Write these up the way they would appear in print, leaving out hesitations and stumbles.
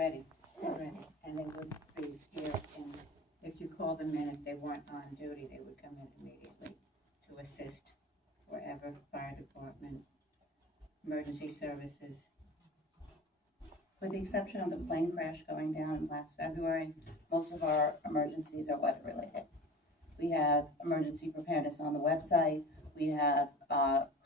ready, and they would be here, and if you called them in, if they weren't on duty, they would come in immediately to assist wherever, fire department, emergency services. With the exception of the plane crash going down last February, most of our emergencies are weather related. We have emergency preparedness on the website. We have,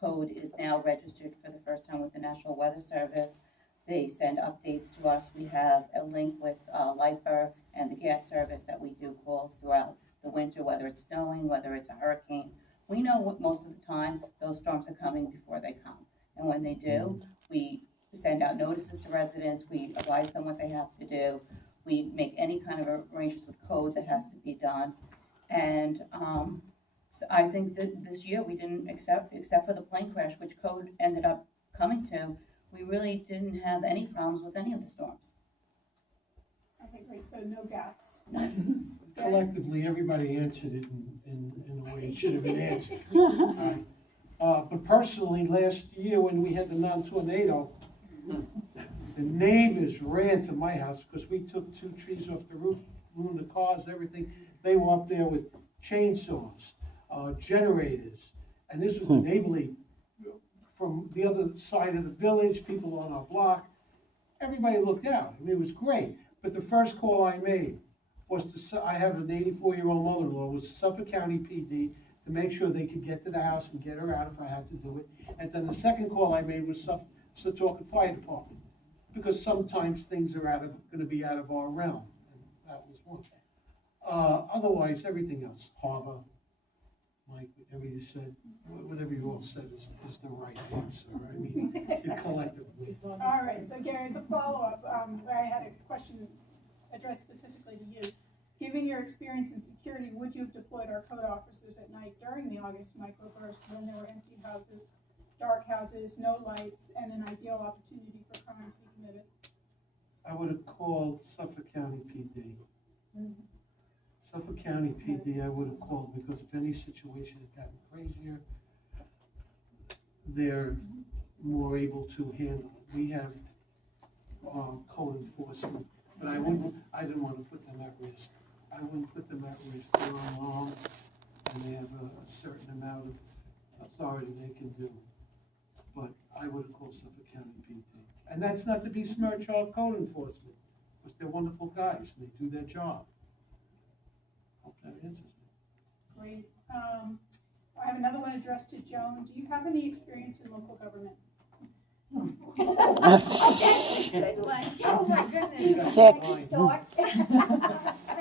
code is now registered for the first time with the National Weather Service. They send updates to us. We have a link with LIPER and the gas service that we do calls throughout the winter, whether it's snowing, whether it's a hurricane. We know what most of the time those storms are coming before they come. And when they do, we send out notices to residents. We advise them what they have to do. We make any kind of arrangements with code that has to be done. And so I think that this year we didn't, except for the plane crash, which code ended up coming to, we really didn't have any problems with any of the storms. Okay, great, so no gaps. Collectively, everybody answered it in the way it should have been answered. Right. But personally, last year when we had the non-tornado, the neighbors ran to my house because we took 2 trees off the roof, ruined the cars, everything. They were up there with chainsaws, generators, and this was neighborly from the other side of the village, people on our block. Everybody looked out. I mean, it was great. But the first call I made was I have an 84-year-old mother-in-law, was Suffolk County PD to make sure they could get to the house and get her out if I had to do it. And then the second call I made was Setauket Fire Department, because sometimes things are going to be out of our realm. And that was one. Otherwise, everything else, harbor, Mike, whatever you said, whatever you all said is the right answer. I mean, collectively. All right, so Gary, as a follow-up, I had a question addressed specifically to you. Given your experience in security, would you have deployed our code officers at night during the August microburst when there were empty houses, dark houses, no lights, and an ideal opportunity for crime to be committed? I would have called Suffolk County PD. Suffolk County PD I would have called, because if any situation had gotten crazier, they're more able to handle it. We have code enforcement, but I didn't want to put them at risk. I wouldn't put them at risk. They're unarmed, and they have a certain amount of authority they can do. But I would have called Suffolk County PD. And that's not to besmirch our code enforcement, because they're wonderful guys, and they do their job. Hope that answers it. Great. I have another one addressed to Joan. Do you have any experience in local government? Oh my goodness. Six. I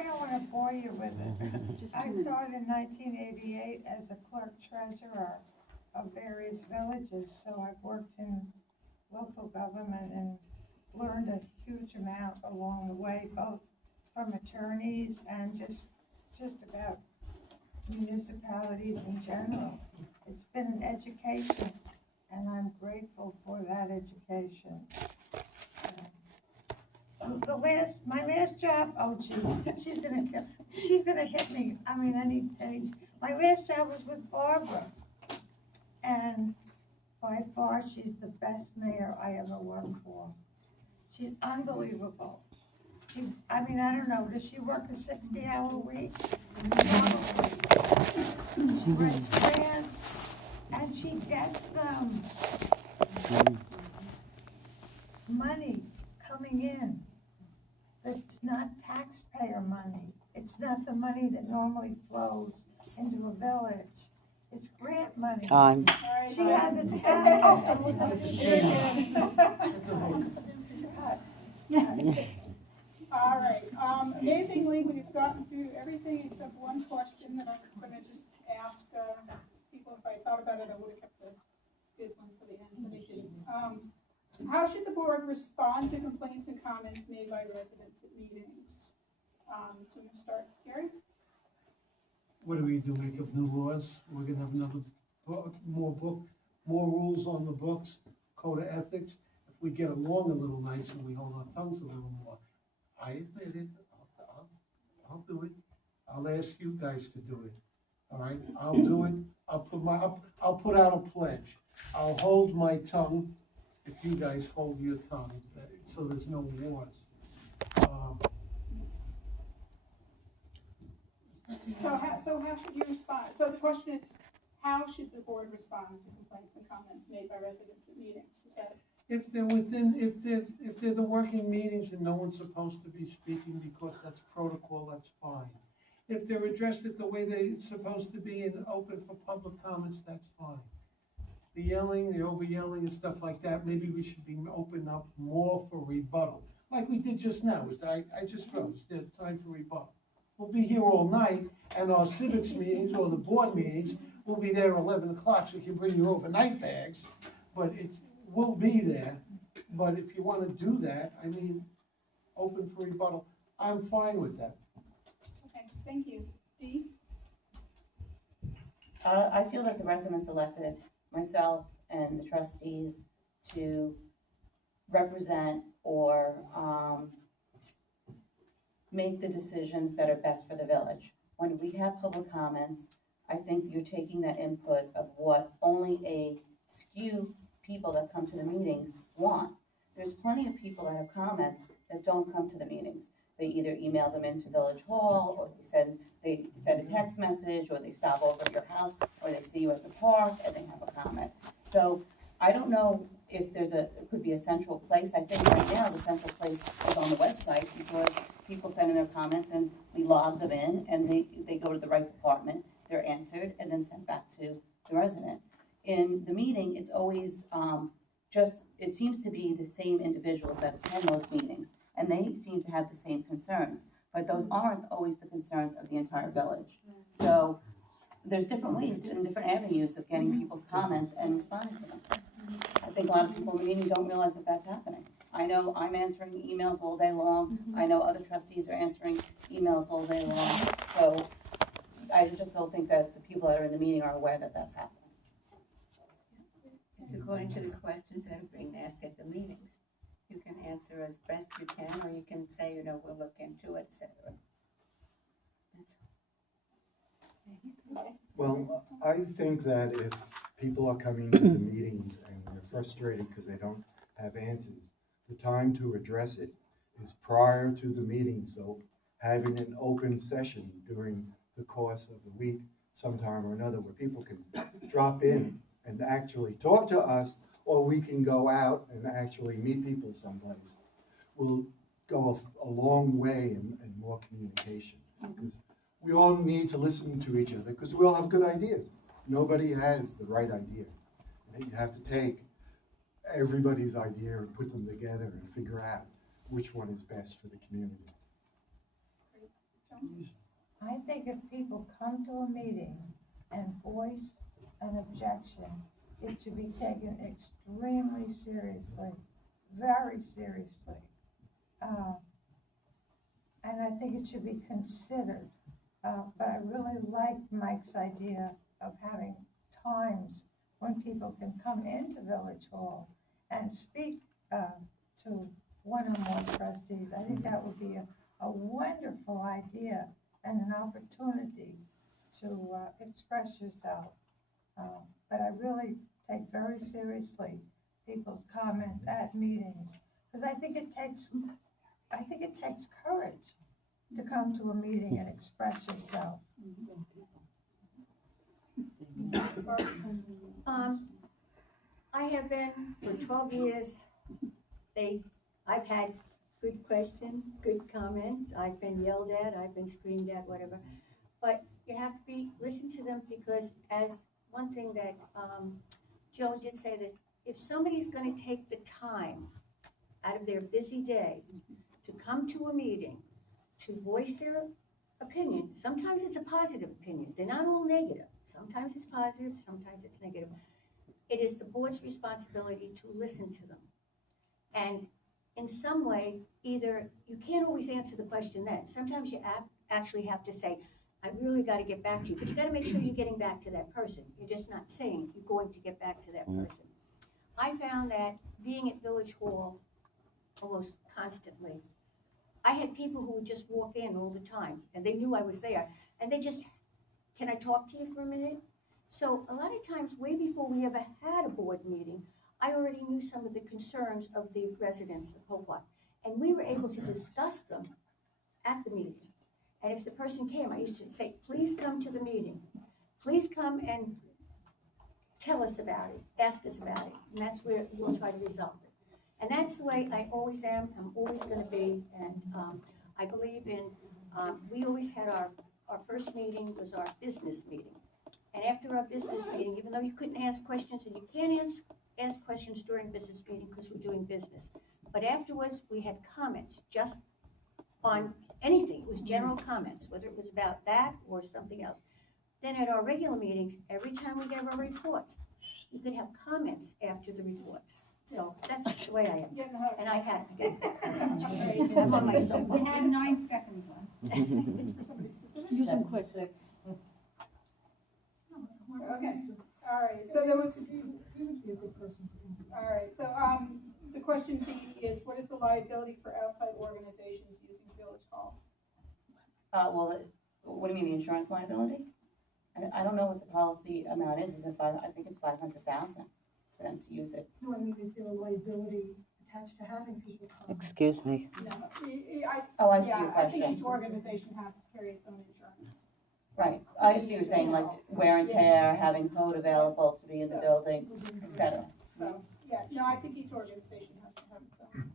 don't want to bore you with it. I started in 1988 as a clerk treasurer of various villages, so I've worked in local government and learned a huge amount along the way, both from attorneys and just about municipalities in general. It's been an education, and I'm grateful for that education. My last job, oh geez, she's gonna hit me. I mean, my last job was with Barbara, and by far she's the best mayor I ever worked for. She's unbelievable. I don't know, does she work a 60-hour week? Probably. She writes grants, and she gets them. Money coming in. It's not taxpayer money. It's not the money that normally flows into a village. It's grant money. Time. She has a town. All right. Amazingly, we've gotten through everything except one question that I'm going to just ask people. If I thought about it, I would have kept the good one for the end, but I didn't. How should the board respond to complaints and comments made by residents at meetings? So I'm going to start, Gary. What do we do, make up new laws? We're gonna have another, more rules on the books, code of ethics. If we get along a little nicer, we hold our tongues a little more. I admit it, I'll do it. I'll ask you guys to do it, all right? I'll do it, I'll put out a pledge. I'll hold my tongue if you guys hold your tongue, so there's no wars. So how should you respond? So the question is, how should the board respond to complaints and comments made by residents at meetings? Is that? If they're the working meetings and no one's supposed to be speaking because that's protocol, that's fine. If they're addressed it the way they're supposed to be and open for public comments, that's fine. The yelling, the over yelling and stuff like that, maybe we should be open up more for rebuttal. Like we did just now, I just wrote, it's the time for rebuttal. We'll be here all night, and our civics meetings or the board meetings, we'll be there at 11 o'clock, so you can bring your overnight bags, but we'll be there. But if you wanna do that, I mean, open for rebuttal, I'm fine with that. Okay, thank you. Dee? I feel that the residents elected myself and the trustees to represent or make the decisions that are best for the village. When we have public comments, I think you're taking that input of what only a few people that come to the meetings want. There's plenty of people that have comments that don't come to the meetings. They either email them into Village Hall, or they send a text message, or they stop over at your house, or they see you at the park and they have a comment. So I don't know if it could be a central place. I think right now the central place is on the website, because people send in their comments and we log them in, and they go to the right department, they're answered, and then sent back to the resident. In the meeting, it's always it seems to be the same individuals that attend those meetings, and they seem to have the same concerns, but those aren't always the concerns of the entire village. So there's different ways and different avenues of getting people's comments and responding to them. I think a lot of people in the meeting don't realize that that's happening. I know I'm answering emails all day long. I know other trustees are answering emails all day long. So I just don't think that the people that are in the meeting are aware that that's happening. It's according to the questions that are being asked at the meetings. You can answer as best you can, or you can say, we'll look into it, et cetera. Well, I think that if people are coming to the meetings and they're frustrated because they don't have answers, the time to address it is prior to the meeting. So having an open session during the course of the week, sometime or another, where people can drop in and actually talk to us, or we can go out and actually meet people someplace, will go a long way in more communication. Because we all need to listen to each other, because we all have good ideas. Nobody has the right idea. And you have to take everybody's idea and put them together and figure out which one is best for the community. I think if people come to a meeting and voice an objection, it should be taken extremely seriously, very seriously. And I think it should be considered. But I really like Mike's idea of having times when people can come into Village Hall and speak to one or more trustees. I think that would be a wonderful idea and an opportunity to express yourself. But I really take very seriously people's comments at meetings, because I think it takes courage to come to a meeting and express yourself. I have been for 12 years. I've had good questions, good comments. I've been yelled at, I've been screamed at, whatever. But you have to listen to them, because as one thing that Joe did say, that if somebody's going to take the time out of their busy day to come to a meeting, to voice their opinion, sometimes it's a positive opinion. They're not all negative. Sometimes it's positive, sometimes it's negative. It is the board's responsibility to listen to them. And in some way, either, you can't always answer the question then. Sometimes you actually have to say, I really got to get back to you, but you got to make sure you're getting back to that person. You're just not saying you're going to get back to that person. I found that being at Village Hall almost constantly, I had people who would just walk in all the time, and they knew I was there, and they just, can I talk to you for a minute? So a lot of times, way before we ever had a board meeting, I already knew some of the concerns of the residents of Poquott, and we were able to discuss them at the meeting. And if the person came, I used to say, please come to the meeting. Please come and tell us about it, ask us about it, and that's where we'll try to resolve it. And that's the way I always am, I'm always gonna be, and I believe in, we always had our first meeting was our business meeting. And after our business meeting, even though you couldn't ask questions, and you can't ask questions during business meeting because we're doing business, but afterwards, we had comments just on anything, it was general comments, whether it was about that or something else. Then at our regular meetings, every time we gave our reports, you could have comments after the reports. So that's the way I am. Getting hooked. And I had, again, I'm on my soapbox. We have 9 seconds left. It's for somebody specific? Use them quick. Okay, all right, so there was, you would be a good person to answer. All right, so, the question B is, what is the liability for outside organizations using Village Hall? Well, what do you mean, the insurance liability? I don't know what the policy amount is it I think it's 500,000 for them to use it. No, I mean, is there a liability attached to having people come? Excuse me. No, Oh, I see your yeah, I think question. each organization has to carry its own insurance. Right, I see you're saying like wear and tear, having code available to be in the building, et cetera. So, yeah, no, I think each organization has to have its own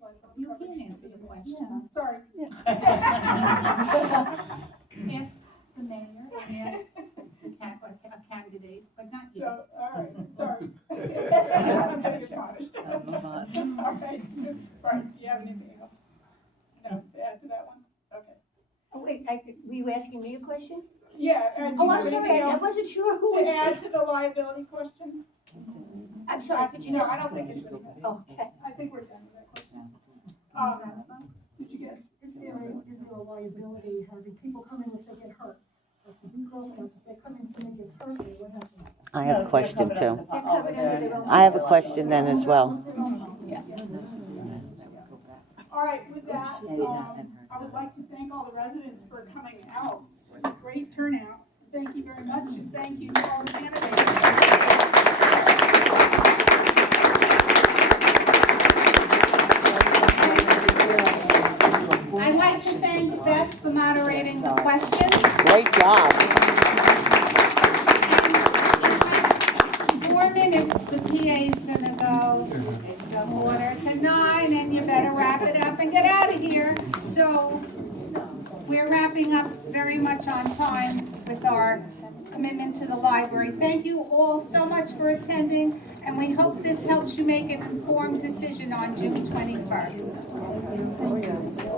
liability You coverage. can answer the question. Sorry. Ask the mayor, ask a candidate, but not you. So, all right, sorry. I'm gonna get punished. All right, right, do you have anything else? No, to add to that one? Okay. Oh, wait, were you asking me a question? Yeah, do Oh, you I'm have sorry, anything I else wasn't sure who to was. add to the liability question? I'm sorry, could you No, just? I don't think it's really good. Okay. I think we're done with that question. Did you get? Is there a liability having people come in if they get hurt? Like the Girl Scouts, if they come in, somebody gets hurt, what happens? I have a question too. They're covered under their own. I have a question then as well. Yeah. All right, with that, I would like to thank all the residents for coming out. It was a great turnout. Thank you very much, and thank you to all the candidates. I'd like to thank Beth for moderating the questions. Great job. 4 minutes, the PA is gonna go, it's a 8:45, and you better wrap it up and get out of here. So, we're wrapping up very much on time with our commitment to the library. Thank you all so much for attending, and we hope this helps you make an informed decision on June 21st.